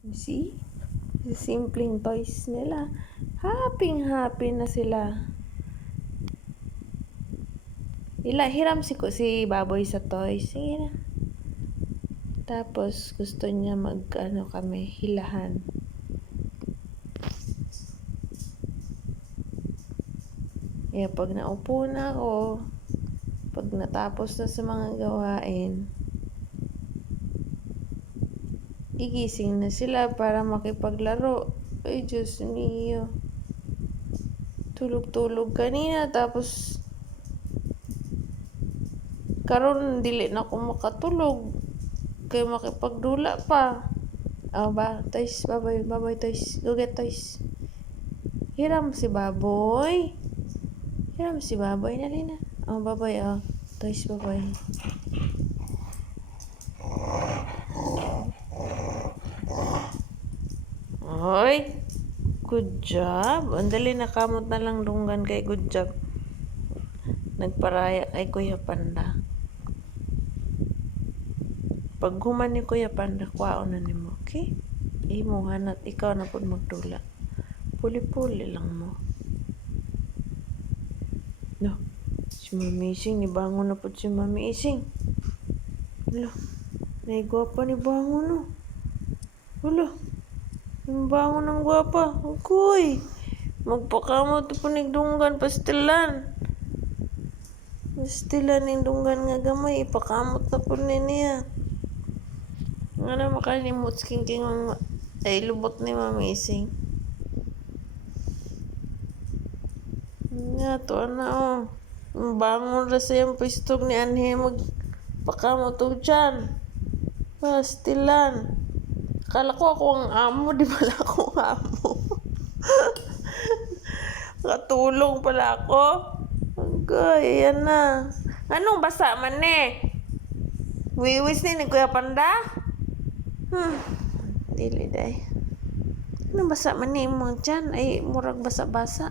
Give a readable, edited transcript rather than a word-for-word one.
You see? The simpleng toys nila. Happy na sila. Hiram si baboy sa toys. Sige na. Tapos, gusto niya kami, hilahan. Kaya pag naupo na ako, pag natapos na sa mga gawain, igising na sila para makipaglaro. Ay, Diyos mio. Tulog-tulog kanina, tapos karon dili na ako makatulog. Kaya makipagdula pa. Toys, baboy, toys. Go get toys. Hiram si baboy. Dali na. Baboy, toys, baboy. Hoy, good job. Andali, nakamot na lang dunggan kay good job. Nagparaya kay Kuya Panda. Pag human ni Kuya Panda, kwaon na nimo, okay? Imo hanat, ikaw na pud magdula. Puli-puli lang mo. No, si Mami Ising, nibangon na pud si Mami Ising. Wala, naigwapa ni bangon, no? Wala, bangon ng gwapa. Agoy, magpakamot po nigdunggan, pastilan yung dunggan nga gamay, ipakamot na po niya. Nga na makalimot king ay lubot ni Mami Ising. Nga to na bangon ra sa yung pistog ni Anhe, magpakamot to dyan. Pastilan. Akala ko ako ang amo, di pala ako ang amo. Katulong pala ako. Okay, yan na. Anong basa man Wiwis ni Kuya Panda? Dili day. Anong basa man mo dyan? Ay, murag basa-basa.